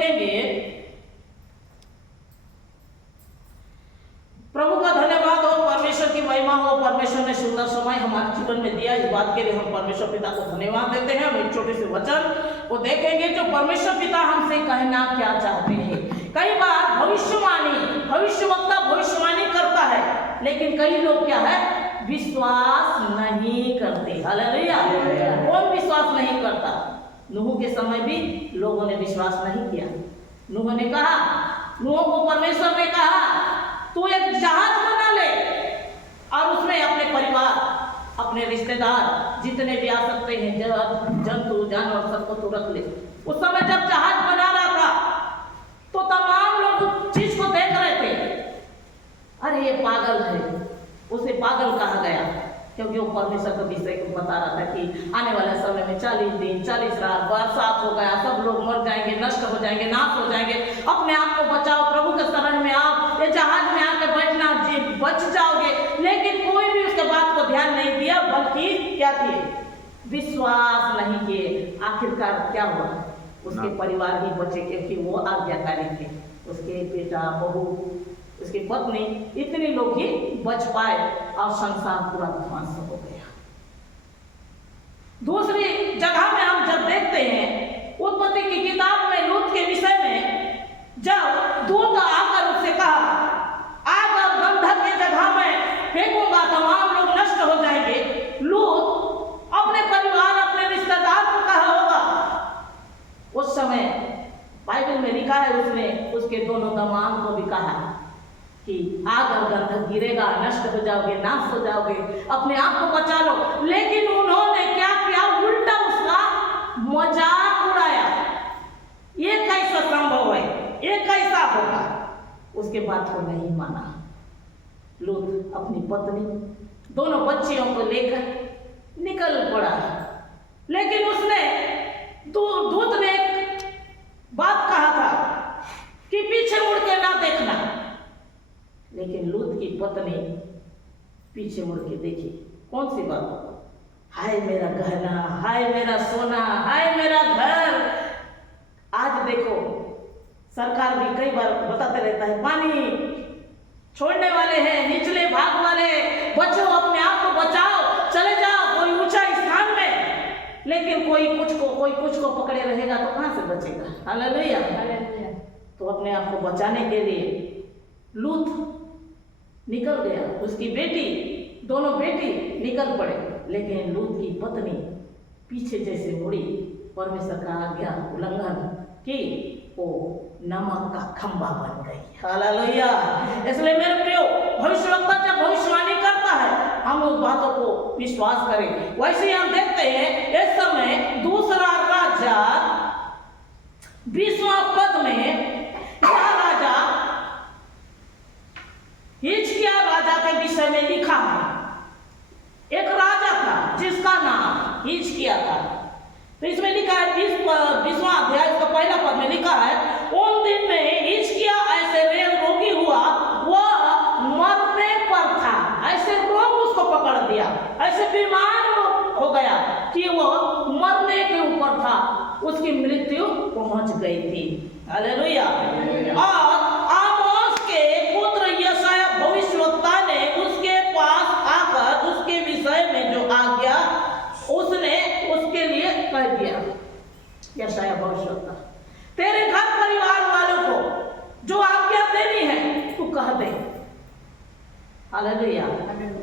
देखेंगे, प्रभु का धन्यवाद हो, परमेश्वर की महिमा हो। परमेश्वर ने सुंदर समय हमारे जीवन में दिया, इस बात के लिए हम परमेश्वर पिता को धन्यवाद देते हैं। हम एक छोटे से वचन को देखेंगे जो परमेश्वर पिता हमसे कहना क्या चाहते हैं। कई बार भविष्यवक्ता भविष्यवाणी करता है, लेकिन कई लोग क्या है, विश्वास नहीं करते। हालेलुया। कौन विश्वास नहीं करता? नूह के समय भी लोगों ने विश्वास नहीं किया। नूह ने कहा, नूह को परमेश्वर ने कहा तू एक जहाज बना ले और उसमें अपने परिवार, अपने रिश्तेदार जितने भी आ सकते हैं, जंतु जानवर सबको तू रख ले। उस समय जब जहाज बना रहा था तो तमाम लोग चीज को देख रहे थे, अरे ये पागल है। उसे पागल कहा गया क्योंकि वो परमेश्वर के विषय को बता रहा था कि आने वाले समय में 40 दिन 40 रात बरसात हो गया, सब लोग मर जाएंगे, नष्ट हो जाएंगे, नाश हो जाएंगे। अपने आप को बचाओ, प्रभु के शरण में आओ, ये जहाज में आकर बैठना, जी बच जाओगे। लेकिन कोई भी उसके बात को ध्यान नहीं दिया, बल्कि क्या किए, विश्वास नहीं किए। आखिरकार क्या हुआ, उसके परिवार ही बचे क्योंकि वो आज्ञाकारी थे। उसके बेटा, बहू, उसकी पत्नी, इतने लोग ही बच पाए और संसार पूरा ध्वंस हो गया। दूसरी जगह में हम जब देखते हैं उत्पत्ति की किताब में लूत के विषय में, जब दूत आकर उससे कहा आग और गंधक की जगह में फेंकूंगा, तमाम लोग नष्ट हो जाएंगे। लूत अपने परिवार, अपने रिश्तेदार को कहा होगा। उस समय बाइबल में लिखा है उसने उसके दोनों दामाद को भी कहा कि आग और गंधक गिरेगा, नष्ट हो जाओगे, नाश हो जाओगे, अपने आप को बचा लो। लेकिन उन्होंने क्या किया, उल्टा उसका मजाक उड़ाया। ये कैसा संभव है, ये कैसा होगा? उसके बात को नहीं माना। लूत अपनी पत्नी, दोनों बच्चियों को लेकर निकल पड़ा। लेकिन उसने दूत ने एक बात कहा था कि पीछे मुड़ के ना देखना। लेकिन लूत की पत्नी पीछे मुड़ के देखी। कौन सी बात? हाय मेरा गहना, हाय मेरा सोना, हाय मेरा घर। आज देखो सरकार भी कई बार बताते रहता है पानी छोड़ने वाले हैं, निचले भाग वाले, बचो, अपने आप को बचाओ, चले जाओ कोई ऊंचा स्थान में। लेकिन कोई कुछ को पकड़े रहेगा तो कहां से बचेगा? हालेलुया। तो अपने आप को बचाने के लिए लूत निकल गया, उसकी बेटी, दोनों बेटी निकल पड़े। लेकिन लूत की पत्नी पीछे जैसे मुड़ी, परमेश्वर का आज्ञा उल्लंघन की, वो नमक का खंभा बन गई। हालेलुया। इसलिए मेरे प्रियो, भविष्यवक्ता जब भविष्यवाणी करता है, हम उस बातों को विश्वास करें। वैसे ही हम देखते हैं इस समय दूसरा राजा 20वां पद में, यह राजा हिजकिया राजा के विषय में लिखा है। एक राजा था जिसका नाम हिजकिया था। तो इसमें लिखा है 20वां अध्याय का पहला पद में लिखा है, उन दिन में हिजकिया ऐसे रोगी हुआ, वह मरने पर था। ऐसे रोग उसको पकड़ दिया, ऐसे बीमार हो गया कि वह मरने के ऊपर था, उसकी मृत्यु पहुंच गई थी। हालेलुया। और आमोस के पुत्र यशाया भविष्यवक्ता ने उसके पास आकर उसके विषय में जो आज्ञा उसने उसके लिए कह दिया। यशाया भविष्यवक्ता, तेरे घर परिवार वालों को जो आज्ञा देनी है तू कह दे। हालेलुया।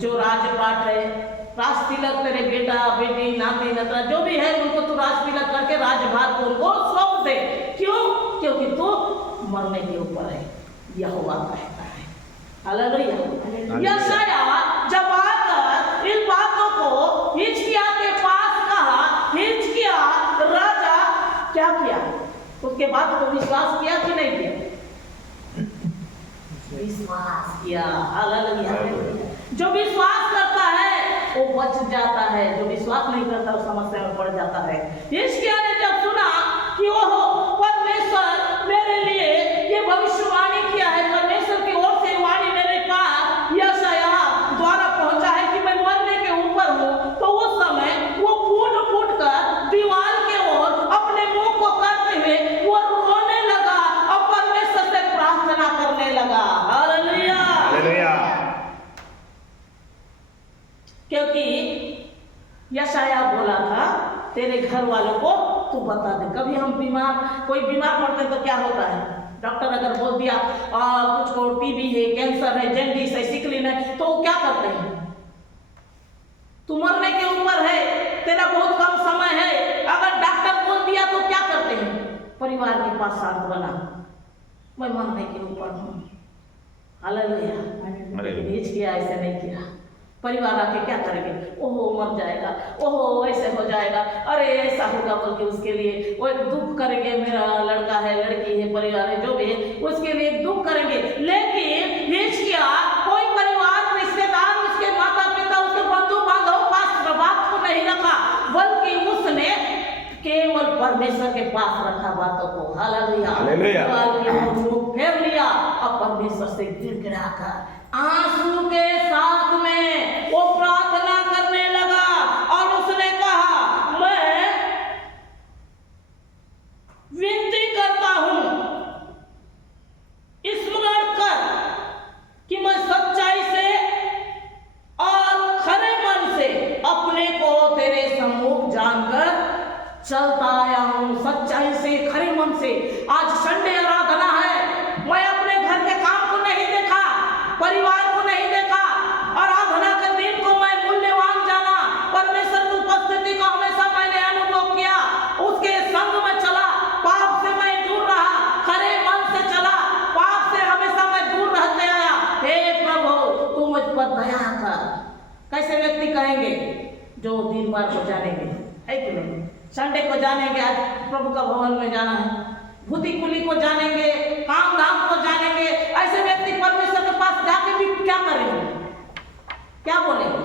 जो राजपाट है, राज तिलक तेरे बेटा बेटी नाती नता जो भी है उनको तू राज तिलक करके राजभार को उनको सौंप दे। क्यों? क्योंकि तू मरने के ऊपर है, यहोवा कहता है। हालेलुया। यशाया जब आकर इन बातों को हिजकिया के पास कहा, हिजकिया राजा क्या किया? उसके बाद तो विश्वास किया कि नहीं किया? विश्वास किया। हालेलुया। जो विश्वास करता है वो बच जाता है, जो विश्वास नहीं करता वो समस्या में पड़ जाता है। हिजकिया ने जब सुना कि ओहो परमेश्वर मेरे लिए ये भविष्यवाणी किया है, परमेश्वर की ओर से वाणी मेरे पास यशाया द्वारा पहुंचा है कि मैं मरने के ऊपर हूँ, तो उस समय वो फूट फूट कर दीवार के ओर अपने मुंह को करते हुए वो रोने लगा। घर वालों को तू बता दे। कभी हम कोई बीमार पड़ते तो क्या होता है, डॉक्टर अगर बोल दिया कुछ को टीबी है, कैंसर है, जेंडिस है, सिकलिन है, तो क्या करते हैं? तू मरने के ऊपर है, तेरा बहुत कम समय है, अगर डॉक्टर बोल दिया तो क्या करते हैं? परिवार के पास सांत्वना, मैं मरने के ऊपर हूँ, हालेलुया। हिजकिया ऐसे नहीं किया। परिवार आके क्या करेंगे? ओहो मर जाएगा, ओहो ऐसे हो जाएगा, अरे ऐसा होगा बोल के उसके लिए वो दुख करेंगे। मेरा लड़का है, लड़की है, परिवार है, जो भी है उसके लिए दुख करेंगे। लेकिन हिजकिया कोई परिवार, रिश्तेदार, उसके माता पिता, उसके बंधु बांधव पास बात को नहीं रखा, बल्कि उसने केवल परमेश्वर के पास रखा बातों को। हालेलुया। मुख फेर लिया और परमेश्वर से गिड़गिड़ा कर आंसू के साथ में वो प्रार्थना करने लगा और उसने कहा, मैं विनती करता हूं, स्मरण कर कि मैं सच्चाई से और खरे मन से अपने को तेरे सम्मुख जानकर चलता आया हूं। सच्चाई से, खरे मन से। आज संडे आराधना है, मैं अपने घर के काम को नहीं देखा, परिवार को नहीं देखा, आराधना के दिन को मैं मूल्यवान जाना, परमेश्वर की उपस्थिति को हमेशा मैंने अनुभव किया, उसके संग में चला, पाप से मैं दूर रहा, खरे मन से चला, पाप से हमेशा मैं दूर रहते आया। हे प्रभु तू मुझ पर दया कर। कैसे व्यक्ति कहेंगे जो दिन भर को जानेंगे, है कि नहीं? संडे को जानेंगे, आज प्रभु का भवन में जाना है, भूति कुली को जानेंगे, काम धाम को जानेंगे, ऐसे व्यक्ति परमेश्वर के पास जाके भी क्या करेंगे? क्या बोलेंगे?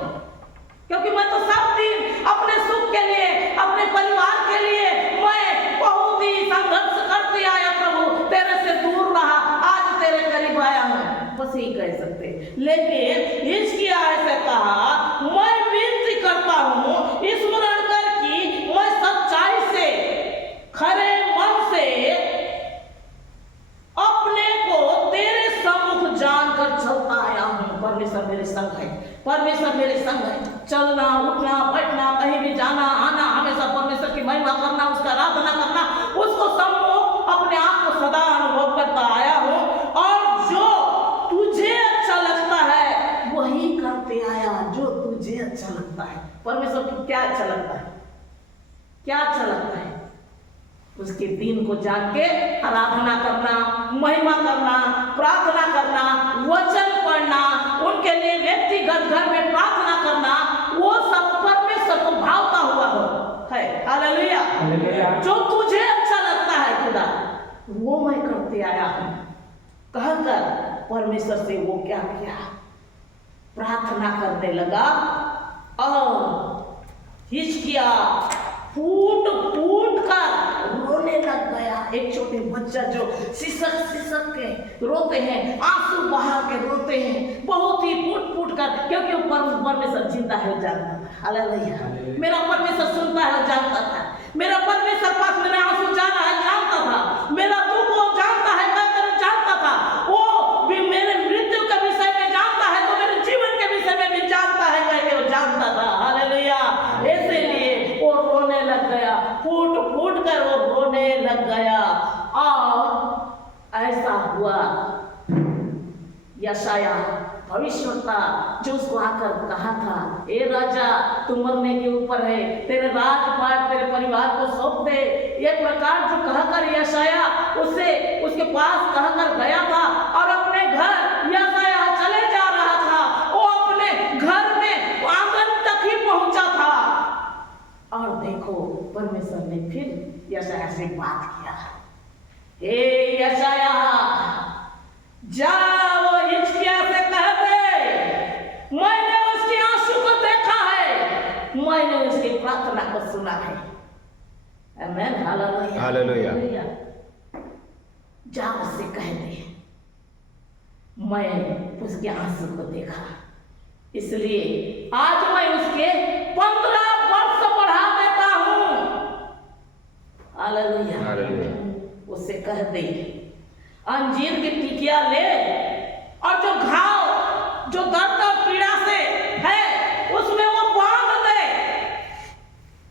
क्योंकि मैं तो सब दिन अपने सुख के लिए, अपने परिवार के लिए मैं बहुत ही संघर्ष करते आया, प्रभु तेरे से दूर रहा, आज तेरे करीब आया हूं, बस यही कह सकते। लेकिन हिजकिया ऐसे कहा, मैं विनती करता हूं, स्मरण कर कि मैं सच्चाई से, खरे मन से अपने को तेरे सम्मुख जानकर चलता आया हूं। परमेश्वर मेरे संग है, परमेश्वर मेरे संग है। चलना, उठना, बैठना, कहीं भी जाना आना, हमेशा परमेश्वर की महिमा करना, उसका आराधना करना, उसको सम्मुख अपने आप को सदा अनुभव करता आया हूं। और जो तुझे अच्छा लगता है वही करते आया, जो तुझे अच्छा लगता है। परमेश्वर को क्या अच्छा लगता है? क्या अच्छा लगता है? उसके दिन को जान के आराधना करना, महिमा करना, प्रार्थना करना, वचन पढ़ना, उनके लिए व्यक्तिगत घर में प्रार्थना करना, वो सब परमेश्वर को भावता हुआ है। हालेलुया। जो तुझे अच्छा लगता है खुदा, वो मैं करते आया हूं कहकर परमेश्वर से वो क्या किया? प्रार्थना करने लगा। और हिजकिया फूट फूट कर रोने लग गया। एक छोटे बच्चा जो सिसक के रोते हैं, आंसू बहा के रोते हैं, बहुत ही फूट फूट कर, क्योंकि परमेश्वर जिंदा है, जानता था। हालेलुया। मेरा परमेश्वर सुनता है, जानता था। मेरा परमेश्वर पास मेरा आंसू जाना है, जानता था। मेरा दुख वो जानता है, जानता था। वो भी मेरे मृत्यु के विषय में जानता है, तो मेरे जीवन के विषय में भी जानता है, करके वो जानता था। हालेलुया। इसलिए वो रोने लग गया, फूट फूट कर वो रोने लग गया। और ऐसा हुआ, यशाया भविष्यवक्ता जो उसको आकर कहा था, ए राजा तू मरने के ऊपर है, तेरे राजपाट तेरे परिवार को सौंप दे, ये प्रकार जो कहकर यशाया उसके पास कहकर गया था और अपने घर यशाया चले जा रहा था। वो अपने घर में आंगन तक ही पहुंचा था और देखो परमेश्वर ने फिर यशाया से बात किया, हे यशाया जाओ हिजकिया से कह दे, मैंने उसके आंसू को देखा है, मैंने उसकी प्रार्थना को सुना है। आमीन। हालेलुया। हालेलुया। जाओ उससे कह दे, मैं उसके आंसू को देखा, इसलिए आज मैं उसके 15 वर्ष बढ़ा देता हूं। हालेलुया। उससे कह दे अंजीर की टिकिया ले और जो घाव जो दर्द और पीड़ा से है उसमें वो बांध दे।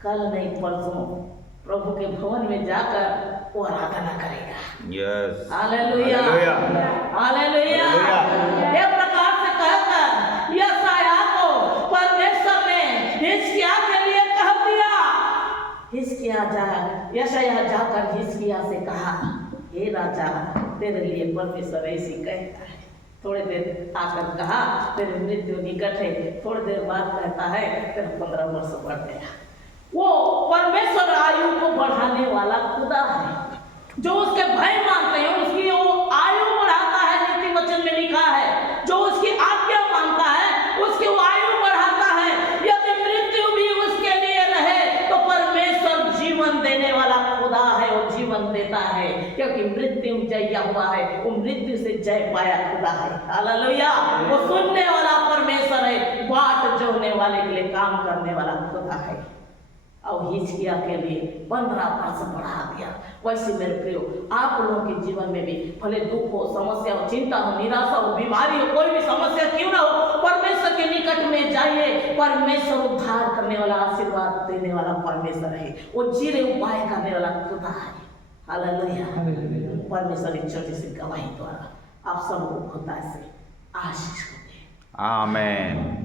कल नहीं परसों प्रभु के भवन में जाकर वो आराधना करेगा। Yes, hallelujah, hallelujah. ये प्रकार से कहकर यशायाह को परमेश्वर ने हिजकिय्याह के लिए कह दिया। यशायाह जाकर हिजकिय्याह से कहा, हे राजा, तेरे लिए परमेश्वर ऐसी कहता है। थोड़ी देर आकर कहा, तेरी मृत्यु निकट है। थोड़ी देर बाद कहता है, तेरा 15 वर्ष बढ़ गया। वो परमेश्वर आयु को बढ़ाने वाला खुदा है। जो उसके भय मानते हैं उसकी वो आयु बढ़ाता है। नीति वचन में लिखा है, जो उसकी आज्ञा मानता है उसकी वो आयु बढ़ाता है। यदि मृत्यु भी उसके लिए रहे तो परमेश्वर जीवन देने वाला खुदा है, वो जीवन देता है, क्योंकि मृत्यु जय हुआ है। वो मृत्यु से जय पाया खुदा है। हालेलुया। वो सुनने वाला परमेश्वर है, बाट जोड़ने वाले के लिए काम करने वाला खुदा है। और हिजकिय्याह के लिए 15 वर्ष बढ़ा दिया। वैसे मेरे प्रियो, आप लोगों के जीवन में भी भले दुख हो, समस्या हो, चिंता हो, निराशा हो, बीमारी हो, कोई भी समस्या क्यों ना हो, परमेश्वर के निकट में जाइए। परमेश्वर उद्धार करने वाला, आशीर्वाद देने वाला परमेश्वर है। वो जीरे उपाय करने वाला खुदा है। हालेलुया। परमेश्वर एक छोटी सी गवाही द्वारा आप सबको खुदा से आशीष दे। आमीन।